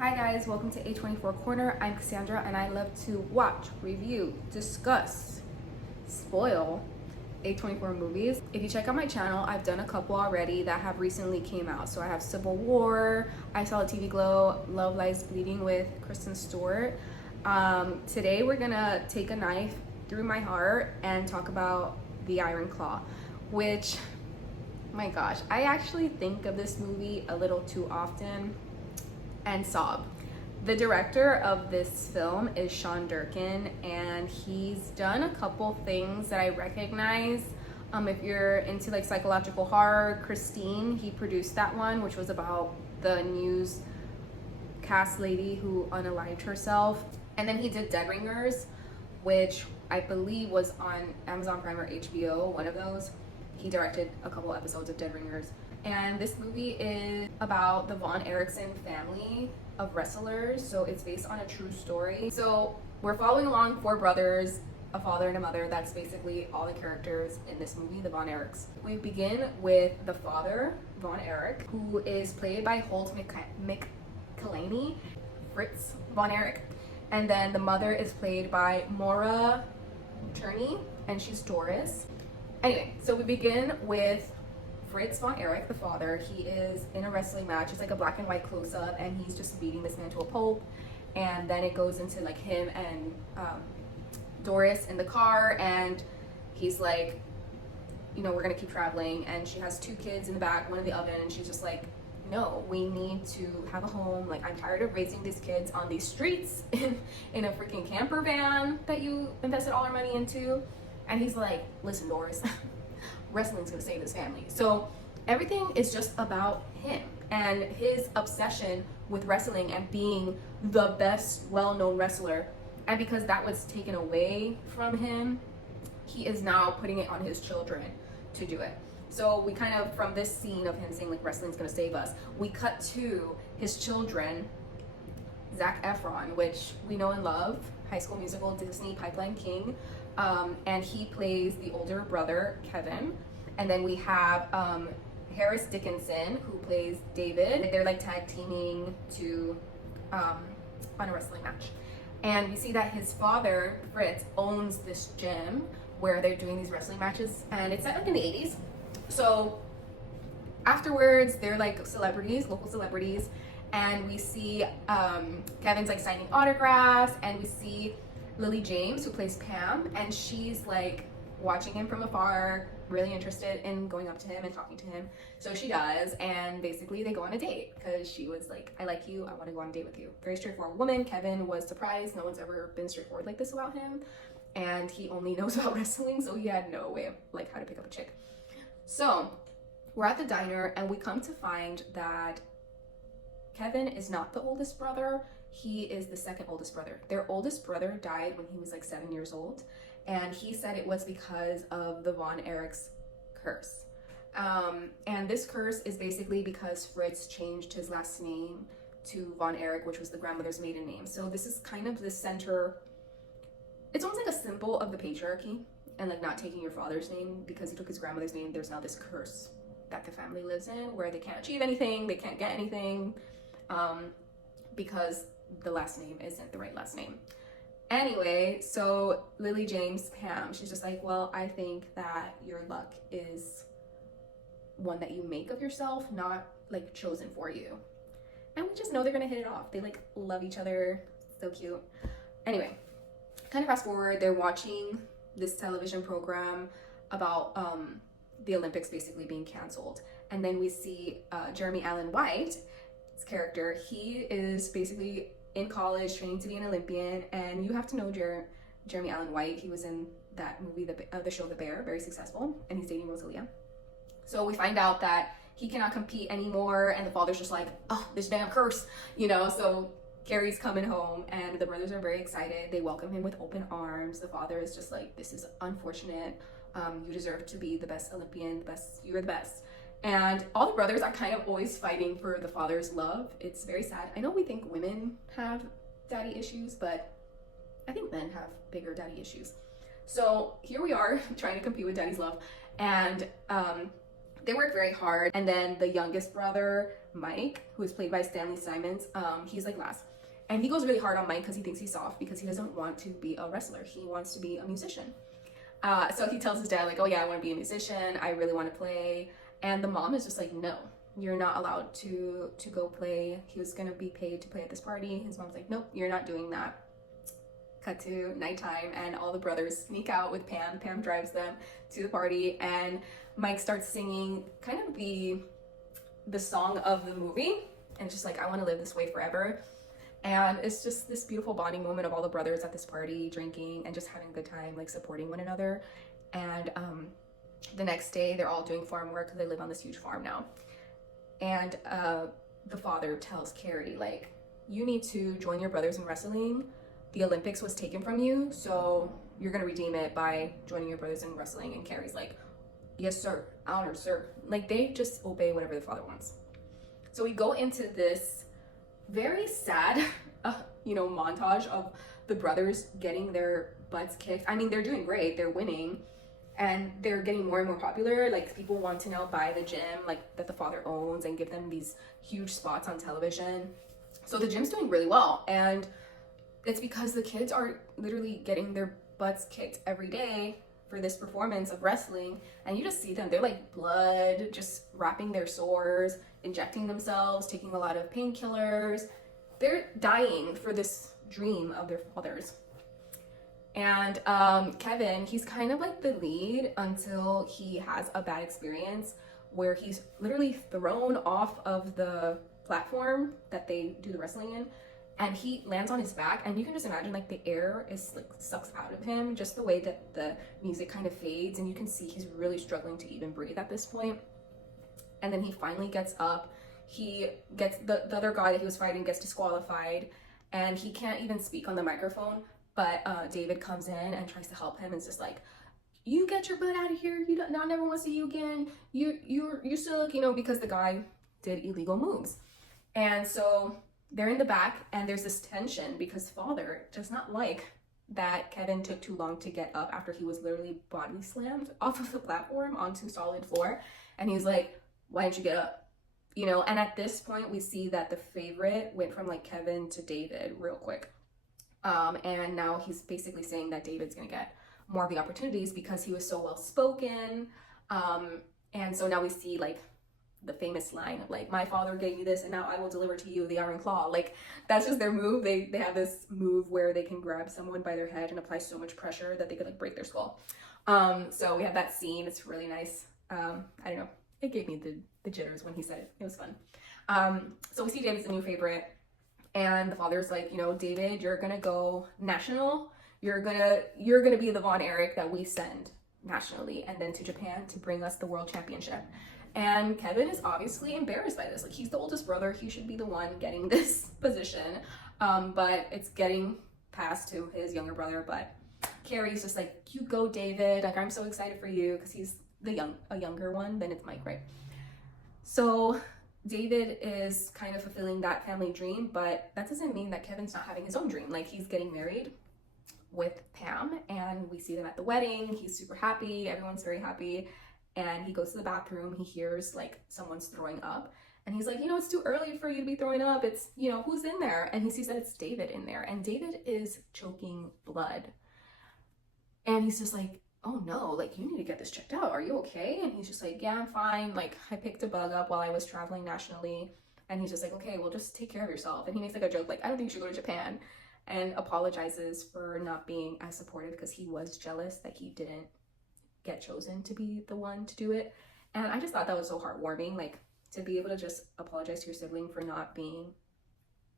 Hi guys, welcome to A24 Corner. I'm Cassandra and I love to watch, review, discuss, spoil A24 movies. If you check out my channel, I've done a couple already that have recently came out. So I have Civil War, I Saw a TV Glow, Love Lies Bleeding with Kristen Stewart. Today we're gonna take a knife through my heart and talk about The Iron Claw, which, my gosh, I actually think of this movie a little too often and sob. The director of this film is Sean Durkin, and he's done a couple things that I recognize. If you're into like psychological horror, Christine, he produced that one, which was about the newscast lady who unalived herself. And then he did Dead Ringers, which I believe was on Amazon Prime or HBO, one of those. He directed a couple episodes of Dead Ringers. And this movie is about the Von Erikson family of wrestlers. So it's based on a true story. So we're following along four brothers, a father and a mother. That's basically all the characters in this movie, the Von Eriks. We begin with the father, Von Erik, who is played by Holt McCallany, Fritz Von Erich. And then the mother is played by Maura Turney, and she's Doris. Anyway, so we begin with Fritz Von Erich, the father. He is in a wrestling match. It's like a black and white close-up, and he's just beating this man to a pulp. And then it goes into like him and Doris in the car, and he's like, you know, we're gonna keep traveling. And she has two kids in the back, one in the oven, and she's just like, no, we need to have a home. Like, I'm tired of raising these kids on these streets in a freaking camper van that you invested all our money into. And he's like, listen, Doris, wrestling's gonna save this family. So everything is just about him and his obsession with wrestling and being the best well-known wrestler. And because that was taken away from him, he is now putting it on his children to do it. So we kind of, from this scene of him saying like wrestling's gonna save us, we cut to his children, Zac Efron, which we know and love, High School Musical, Disney, Pipeline King. And he plays the older brother, Kevin. And then we have Harris Dickinson, who plays David. They're like tag teaming to on a wrestling match. And we see that his father, Fritz, owns this gym where they're doing these wrestling matches, and it's set like in the 80s. So afterwards, they're like celebrities, local celebrities, and we see Kevin's like signing autographs, and we see Lily James, who plays Pam, and she's like watching him from afar, really interested in going up to him and talking to him. So she does, and basically they go on a date because she was like, I like you, I want to go on a date with you. Very straightforward woman. Kevin was surprised. No one's ever been straightforward like this about him, and he only knows about wrestling, so he had no way of like how to pick up a chick. So we're at the diner, and we come to find that Kevin is not the oldest brother. He is the second oldest brother. Their oldest brother died when he was like 7 years old, and he said it was because of the Von Erichs curse. And this curse is basically because Fritz changed his last name to Von Erich, which was the grandmother's maiden name. So this is kind of the center. It's almost like a symbol of the patriarchy and like not taking your father's name because he took his grandmother's name. There's now this curse that the family lives in where they can't achieve anything, they can't get anything, because the last name isn't the right last name. Anyway, so Lily James, Pam, she's just like, well, I think that your luck is one that you make of yourself, not like chosen for you. And we just know they're gonna hit it off. They like love each other, so cute. Anyway, kind of fast forward, they're watching this television program about the Olympics basically being canceled. And then we see Jeremy Allen White, his character, he is basically in college training to be an Olympian, and you have to know Jeremy Allen White. He was in that movie, the show The Bear, very successful, and he's dating Rosalia. So we find out that he cannot compete anymore, and the father's just like, oh, this damn curse, you know. So Carrie's coming home, and the brothers are very excited. They welcome him with open arms. The father is just like, this is unfortunate. You deserve to be the best Olympian, the best, you're the best. And all the brothers are kind of always fighting for the father's love. It's very sad. I know we think women have daddy issues, but I think men have bigger daddy issues. So here we are trying to compete with daddy's love. And they work very hard. And then the youngest brother, Mike, who is played by Stanley Simons. He's like last. And he goes really hard on Mike because he thinks he's soft, because he doesn't want to be a wrestler. He wants to be a musician. So he tells his dad, like, oh yeah, I want to be a musician. I really want to play. And the mom is just like, no, you're not allowed to go play. He was going to be paid to play at this party. His mom's like, nope, you're not doing that. Cut to nighttime, and all the brothers sneak out with Pam. Pam drives them to the party, and Mike starts singing kind of the song of the movie. And it's just like, I want to live this way forever. And it's just this beautiful bonding moment of all the brothers at this party drinking and just having a good time, like supporting one another. And the next day they're all doing farm work because they live on this huge farm now. And the father tells Carrie, like, you need to join your brothers in wrestling. The Olympics was taken from you, so you're gonna redeem it by joining your brothers in wrestling. And Carrie's like, yes sir, honored sir. Like, they just obey whatever the father wants. So we go into this very sad, montage of the brothers getting their butts kicked. I mean, they're doing great, they're winning, and they're getting more and more popular. Like, people want to now buy the gym, like, that the father owns, and give them these huge spots on television. So the gym's doing really well, and it's because the kids are literally getting their butts kicked every day for this performance of wrestling. And you just see them, they're like blood, just wrapping their sores, injecting themselves, taking a lot of painkillers. They're dying for this dream of their fathers. And Kevin, he's kind of like the lead until he has a bad experience where he's literally thrown off of the platform that they do the wrestling in, and he lands on his back, and you can just imagine, like, the air is like sucks out of him, just the way that the music kind of fades, and you can see he's really struggling to even breathe at this point. And then he finally gets up. He gets the other guy that he was fighting gets disqualified, and he can't even speak on the microphone. But David comes in and tries to help him, and is just like, you get your butt out of here. I never want to see you again. You suck, because the guy did illegal moves. And so they're in the back, and there's this tension because father does not like that Kevin took too long to get up after he was literally body slammed off of the platform onto solid floor. And he's like, why didn't you get up? And at this point we see that the favorite went from like Kevin to David real quick. And now he's basically saying that David's gonna get more of the opportunities because he was so well spoken. And so now we see like the famous line of like, my father gave me this and now I will deliver to you the iron claw. Like, that's just their move. They have this move where they can grab someone by their head and apply so much pressure that they could like break their skull. So we have that scene. It's really nice. I don't know, it gave me the jitters when he said it. It was fun. So we see David's the new favorite, and the father's like, David, you're gonna go national. You're gonna be the Von Erich that we send nationally and then to Japan to bring us the world championship. And Kevin is obviously embarrassed by this. Like, he's the oldest brother, he should be the one getting this position. But it's getting passed to his younger brother. But Carrie's just like, you go, David. Like, I'm so excited for you, because he's a younger one, then it's Mike, right? So David is kind of fulfilling that family dream, but that doesn't mean that Kevin's not having his own dream. Like, he's getting married with Pam, and we see them at the wedding. He's super happy, everyone's very happy. And he goes to the bathroom, he hears like someone's throwing up, and he's like, it's too early for you to be throwing up. It's, who's in there? And he sees that it's David in there, and David is choking blood. And he's just like, oh no, like, you need to get this checked out. Are you okay? And he's just like, yeah, I'm fine. Like, I picked a bug up while I was traveling nationally. And he's just like, okay, well, just take care of yourself. And he makes like a joke, like, I don't think you should go to Japan, and apologizes for not being as supportive because he was jealous that he didn't get chosen to be the one to do it. And I just thought that was so heartwarming, like, to be able to just apologize to your sibling for not being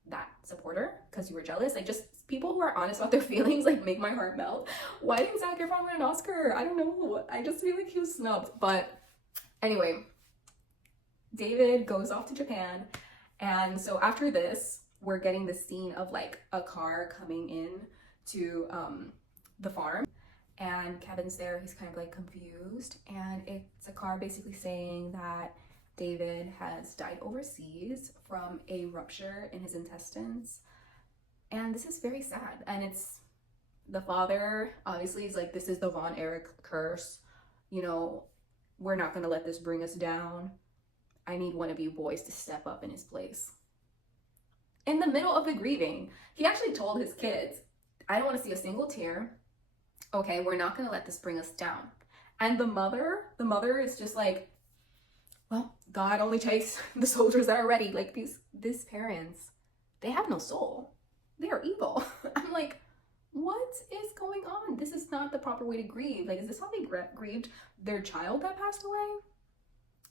that supporter because you were jealous. Like, just people who are honest about their feelings, like, make my heart melt. Why didn't Zac Efron win an Oscar? I don't know. I just feel like he was snubbed. But anyway, David goes off to Japan, and so after this, we're getting the scene of like a car coming in to the farm. And Kevin's there, he's kind of like confused, and it's a car basically saying that David has died overseas from a rupture in his intestines. And this is very sad. And it's the father, obviously, is like, this is the Von Erich curse. We're not gonna let this bring us down. I need one of you boys to step up in his place. In the middle of the grieving, he actually told his kids, I don't want to see a single tear. Okay, we're not going to let this bring us down. And the mother is just like, well, God only takes the soldiers that are ready. Like these parents, they have no soul. They are evil. I'm like, what is going on? This is not the proper way to grieve. Like, is this how they grieved their child that passed away?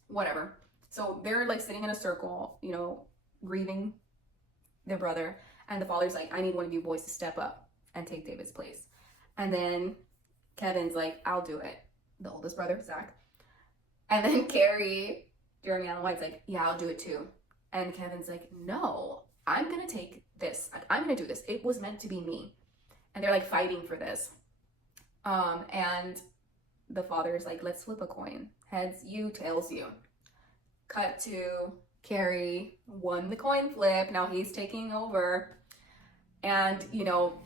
Whatever. So they're like sitting in a circle, you know, grieving their brother. And the father's like, I need one of you boys to step up and take David's place. And then Kevin's like, I'll do it. The oldest brother, Zach. And then Carrie, Jeremy Allen White's like, yeah, I'll do it too. And Kevin's like, no, I'm going to take this. I'm going to do this. It was meant to be me. And they're like fighting for this. And the father's like, let's flip a coin. Heads you, tails you. Cut to Carrie won the coin flip. Now he's taking over. And, you know,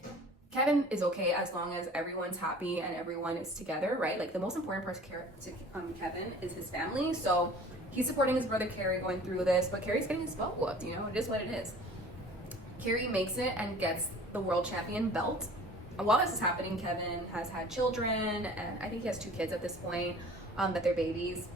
Kevin is okay as long as everyone's happy and everyone is together, right? Like the most important part to Kevin is his family. So he's supporting his brother Carrie going through this, but Carrie's getting his butt whooped, you know, it is what it is. Carrie makes it and gets the world champion belt. And while this is happening, Kevin has had children, and I think he has 2 kids at this point, that they're babies.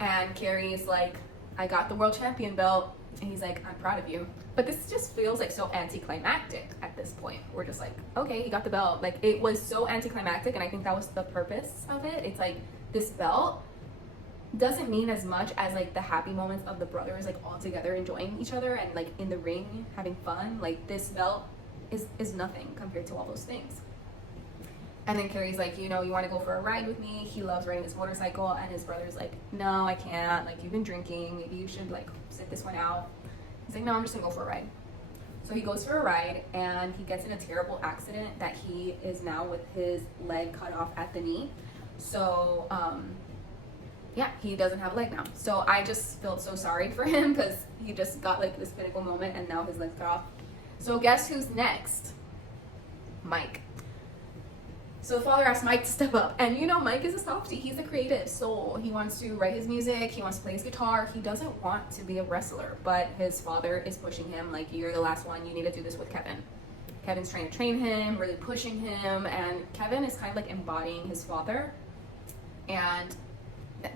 And Carrie's like, I got the world champion belt. And he's like, I'm proud of you. But this just feels like so anticlimactic at this point. We're just like, okay, he got the belt. Like, it was so anticlimactic, and I think that was the purpose of it. It's like, this belt doesn't mean as much as like the happy moments of the brothers like all together enjoying each other and like in the ring having fun. Like, this belt is nothing compared to all those things. And then Carrie's like, you know, you want to go for a ride with me? He loves riding his motorcycle. And his brother's like, no, I can't. Like, you've been drinking. Maybe you should like sit this one out. He's like, no, I'm just gonna go for a ride. So he goes for a ride, and he gets in a terrible accident that he is now with his leg cut off at the knee. So yeah, he doesn't have a leg now. So I just felt so sorry for him because he just got like this pinnacle moment, and now his leg's cut off. So guess who's next? Mike. So the father asked Mike to step up, and you know, Mike is a softie. He's a creative soul. He wants to write his music. He wants to play his guitar. He doesn't want to be a wrestler, but his father is pushing him like, you're the last one. You need to do this with Kevin. Kevin's trying to train him, really pushing him, and Kevin is kind of like embodying his father, and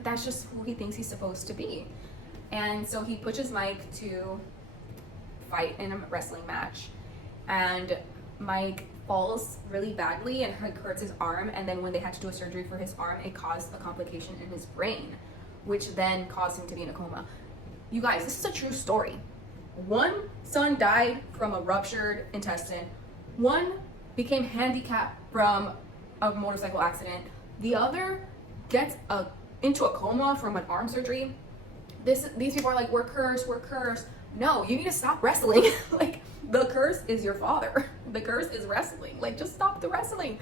that's just who he thinks he's supposed to be. And so he pushes Mike to fight in a wrestling match, and Mike falls really badly and hurts his arm, and then when they had to do a surgery for his arm, it caused a complication in his brain, which then caused him to be in a coma. You guys, this is a true story. One son died from a ruptured intestine. One became handicapped from a motorcycle accident. The other gets into a coma from an arm surgery. These people are like, we're cursed. No, you need to stop wrestling. Like, the curse is your father. The curse is wrestling. Like, just stop the wrestling.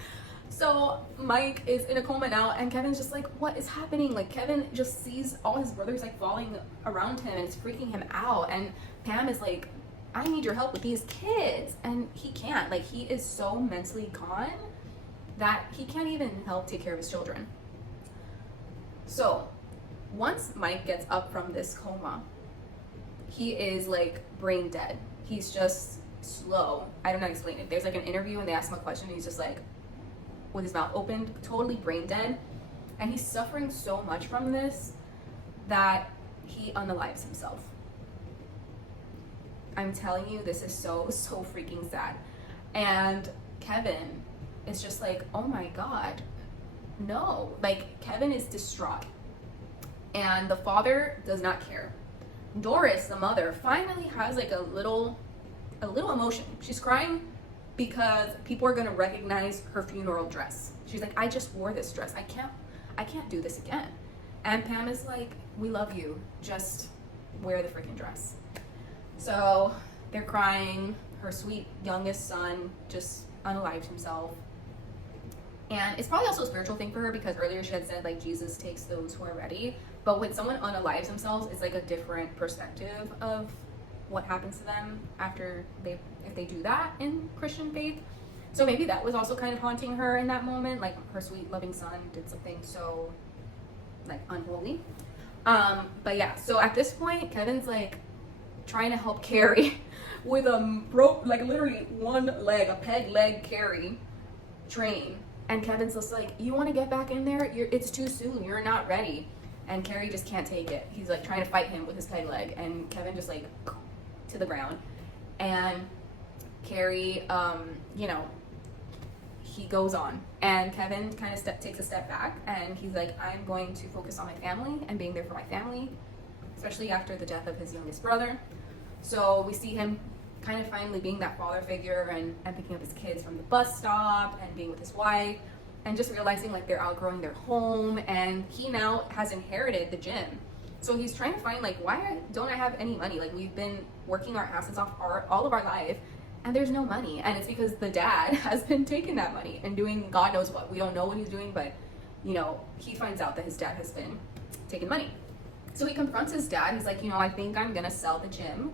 So Mike is in a coma now, and Kevin's just like, what is happening? Like, Kevin just sees all his brothers like falling around him, and it's freaking him out. And Pam is like, I need your help with these kids. And he can't. Like, he is so mentally gone that he can't even help take care of his children. So once Mike gets up from this coma, he is like brain dead. He's just slow. I don't know how to explain it. There's like an interview and they ask him a question, and he's just like with his mouth open, totally brain dead. And he's suffering so much from this that he unalives himself. I'm telling you, this is so freaking sad. And Kevin is just like, oh my God, no. Like, Kevin is distraught. And the father does not care. Doris, the mother, finally has like a little emotion. She's crying because people are gonna recognize her funeral dress. She's like, I just wore this dress. I can't do this again. And Pam is like, we love you. Just wear the freaking dress. So they're crying. Her sweet youngest son just unalived himself. And it's probably also a spiritual thing for her, because earlier she had said like Jesus takes those who are ready. But when someone unalives themselves, it's like a different perspective of what happens to them after if they do that in Christian faith. So maybe that was also kind of haunting her in that moment. Like, her sweet loving son did something so like unholy. But yeah, so at this point, Kevin's like trying to help Carrie with a rope, like literally one leg, a peg leg Carrie train. And Kevin's just like, you want to get back in there? It's too soon. You're not ready. And Carrie just can't take it. He's like trying to fight him with his peg leg, and Kevin just like to the ground. And Carrie, he goes on, and Kevin kind of takes a step back, and he's like, I'm going to focus on my family and being there for my family, especially after the death of his youngest brother. So we see him kind of finally being that father figure, and picking up his kids from the bus stop, and being with his wife, and just realizing like they're outgrowing their home, and he now has inherited the gym. So he's trying to find like, why don't I have any money? Like, we've been working our asses off all of our life, and there's no money. And it's because the dad has been taking that money and doing God knows what. We don't know what he's doing, but he finds out that his dad has been taking money. So he confronts his dad. He's like, I think I'm gonna sell the gym.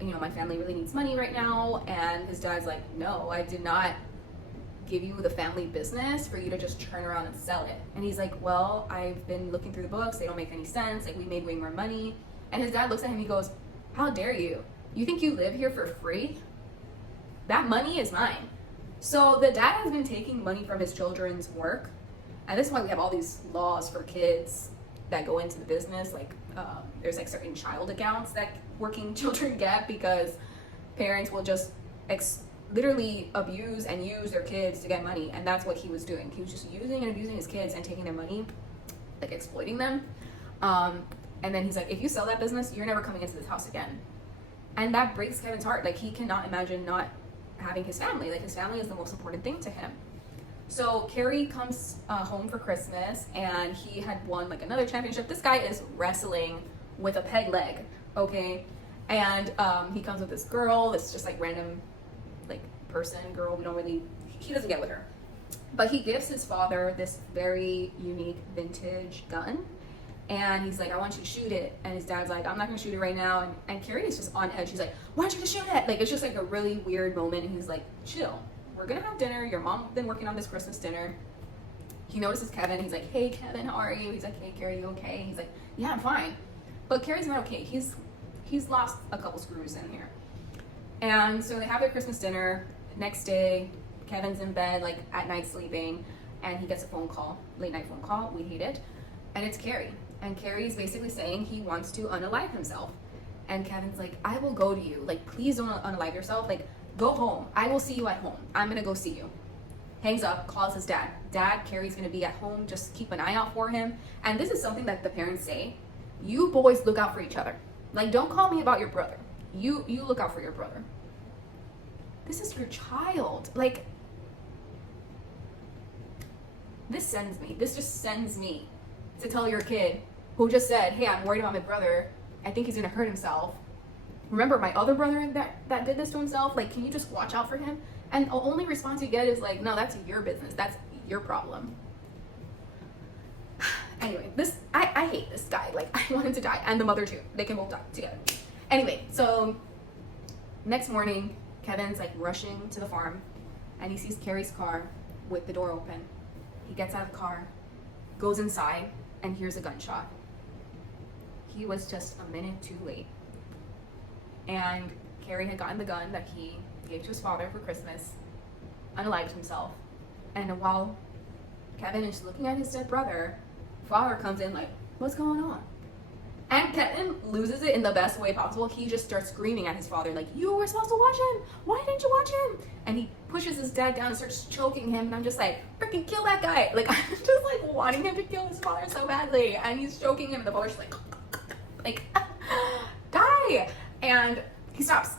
My family really needs money right now. And his dad's like, no, I did not give you the family business for you to just turn around and sell it. And he's like, well, I've been looking through the books. They don't make any sense. Like, we made way more money. And his dad looks at him, he goes, how dare you? You think you live here for free? That money is mine. So the dad has been taking money from his children's work. And this is why we have all these laws for kids that go into the business. Like, there's like certain child accounts that working children get, because parents will just literally abuse and use their kids to get money. And that's what he was doing. He was just using and abusing his kids and taking their money, like exploiting them. And then he's like, if you sell that business, you're never coming into this house again. And that breaks Kevin's heart. Like, he cannot imagine not having his family. Like, his family is the most important thing to him. So Carrie comes home for Christmas, and he had won like another championship. This guy is wrestling with a peg leg, okay? And he comes with this girl, this just like random like girl. He doesn't get with her. But he gives his father this very unique vintage gun. And he's like, I want you to shoot it. And his dad's like, I'm not gonna shoot it right now. And Carrie is just on edge. She's like, why don't you just shoot it? Like, it's just like a really weird moment. And he's like, chill. We're gonna have dinner. Your mom's been working on this Christmas dinner. He notices Kevin. He's like, hey, Kevin, how are you? He's like, hey, Carrie, you okay? He's like, yeah, I'm fine. But Carrie's not okay. He's lost a couple screws in here. And so they have their Christmas dinner. Next day, Kevin's in bed, like at night sleeping, and he gets a phone call, late night phone call. We hate it. And it's Carrie. And Carrie's basically saying he wants to unalive himself. And Kevin's like, I will go to you. Like, please don't unalive yourself. Like, go home. I will see you at home. I'm gonna go see you. Hangs up, calls his dad. Dad, Carrie's gonna be at home. Just keep an eye out for him. And this is something that the parents say. You boys look out for each other. Like, don't call me about your brother. You look out for your brother. This is your child. Like, this just sends me to tell your kid who just said, hey, I'm worried about my brother. I think he's gonna hurt himself. Remember my other brother that did this to himself? Like, can you just watch out for him? And the only response you get is like, no, that's your business. That's your problem. Anyway, I hate this guy. Like, I want him to die. And the mother too. They can both die together. Anyway, so next morning, Kevin's like rushing to the farm, and he sees Carrie's car with the door open. He gets out of the car, goes inside, and hears a gunshot. He was just a minute too late. And Carrie had gotten the gun that he gave to his father for Christmas, unalived himself. And while Kevin is looking at his dead brother, father comes in like, what's going on? And Kevin loses it in the best way possible. He just starts screaming at his father like, you were supposed to watch him. Why didn't you watch him? And he pushes his dad down and starts choking him. And I'm just like, freaking kill that guy. Like, I'm just like wanting him to kill his father so badly. And he's choking him, and the father's like, die. And he stops.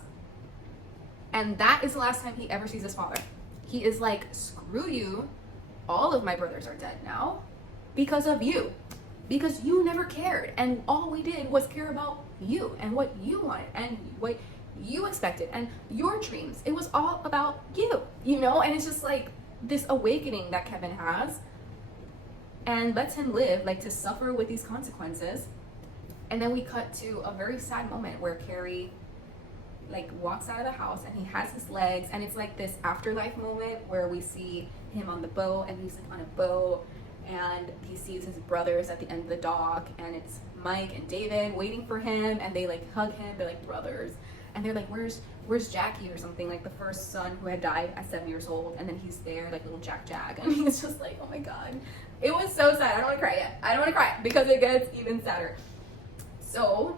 And that is the last time he ever sees his father. He is like, screw you. All of my brothers are dead now because of you. Because you never cared. And all we did was care about you and what you wanted and what you expected and your dreams. It was all about you, And it's just like this awakening that Kevin has, and lets him live, like, to suffer with these consequences. And then we cut to a very sad moment where Carrie like walks out of the house, and he has his legs, and it's like this afterlife moment where we see him on the boat, and he's like on a boat, and he sees his brothers at the end of the dock, and it's Mike and David waiting for him, and they like hug him. They're like brothers, and they're like, where's Jackie or something, like the first son who had died at 7 years old, and then he's there like little Jack, and he's just like, oh my god, it was so sad. I don't want to cry yet. I don't want to cry because it gets even sadder. So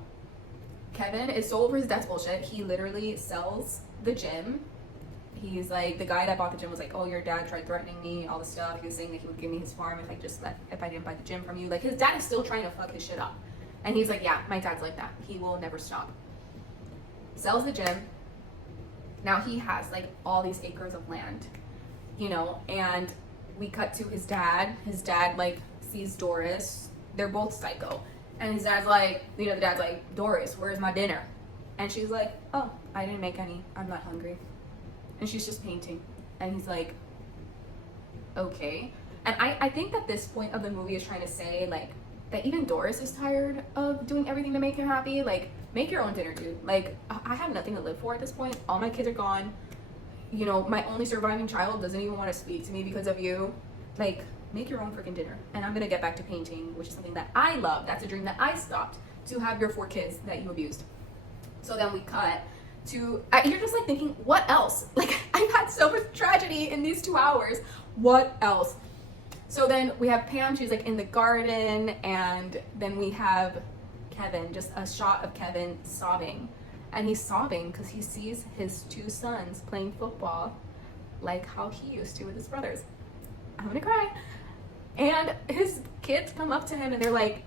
Kevin is so over his dad's bullshit. He literally sells the gym. He's like, the guy that bought the gym was like, oh, your dad tried threatening me, all this stuff. He was saying that he would give me his farm if I didn't buy the gym from you. Like, his dad is still trying to fuck his shit up. And he's like, yeah, my dad's like that. He will never stop. Sells the gym. Now he has like all these acres of land, you know, and we cut to his dad. His dad like sees Doris. They're both psycho. And his dad's like, you know, the dad's like, Doris, where's my dinner? And she's like, oh, I didn't make any. I'm not hungry. And she's just painting. And he's like, okay. And I think that this point of the movie is trying to say like that even Doris is tired of doing everything to make him happy. Like, make your own dinner, dude. Like, I have nothing to live for at this point. All my kids are gone. You know, my only surviving child doesn't even want to speak to me because of you. Like, make your own freaking dinner. And I'm gonna get back to painting, which is something that I love. That's a dream that I stopped to have your 4 kids that you abused. So then we cut to, you're just like thinking, what else? Like, I've had so much tragedy in these 2 hours. What else? So then we have Pam, she's like in the garden, and then we have Kevin, just a shot of Kevin sobbing. And he's sobbing because he sees his 2 sons playing football like how he used to with his brothers. I'm gonna cry. And his kids come up to him and they're like,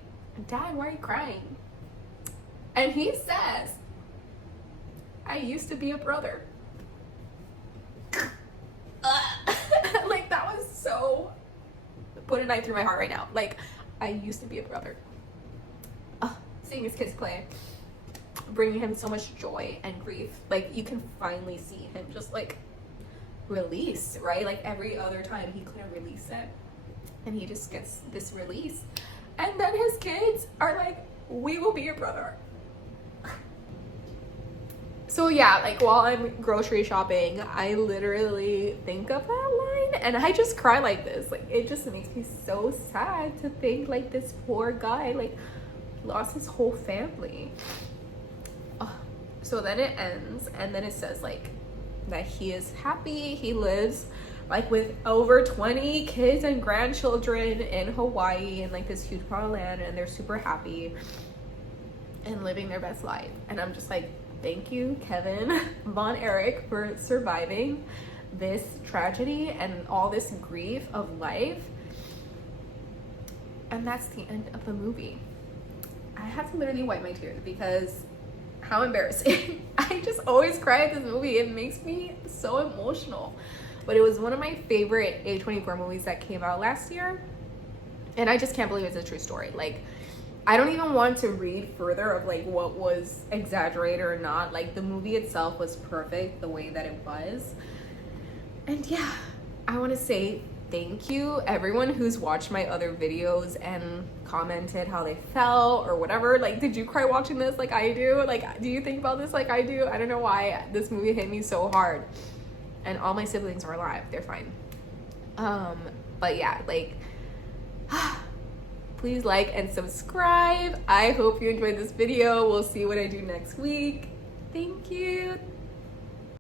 Dad, why are you crying? And he says, I used to be a brother. Like, that was so put a knife through my heart right now. Like, I used to be a brother. Seeing his kids play, bringing him so much joy and grief. Like, you can finally see him just like release, right? Like, every other time he couldn't release it, and he just gets this release. And then his kids are like, we will be your brother. So yeah, like, while I'm grocery shopping, I literally think of that line and I just cry like this. Like, it just makes me so sad to think like this poor guy like lost his whole family. So then it ends, and then it says like that he is happy. He lives like with over 20 kids and grandchildren in Hawaii in like this huge plot of land, and they're super happy and living their best life. And I'm just like, thank you, Kevin Von Erich, for surviving this tragedy and all this grief of life. And that's the end of the movie. I had to literally wipe my tears because how embarrassing. I just always cry at this movie. It makes me so emotional. But it was one of my favorite A24 movies that came out last year. And I just can't believe it's a true story. Like, I don't even want to read further of like what was exaggerated or not. Like, the movie itself was perfect the way that it was. And yeah, I want to say thank you everyone who's watched my other videos and commented how they felt or whatever. Like, did you cry watching this like I do? Like, do you think about this like I do? I don't know why this movie hit me so hard. And all my siblings are alive. They're fine. But yeah, like, please like and subscribe. I hope you enjoyed this video. We'll see what I do next week. Thank you.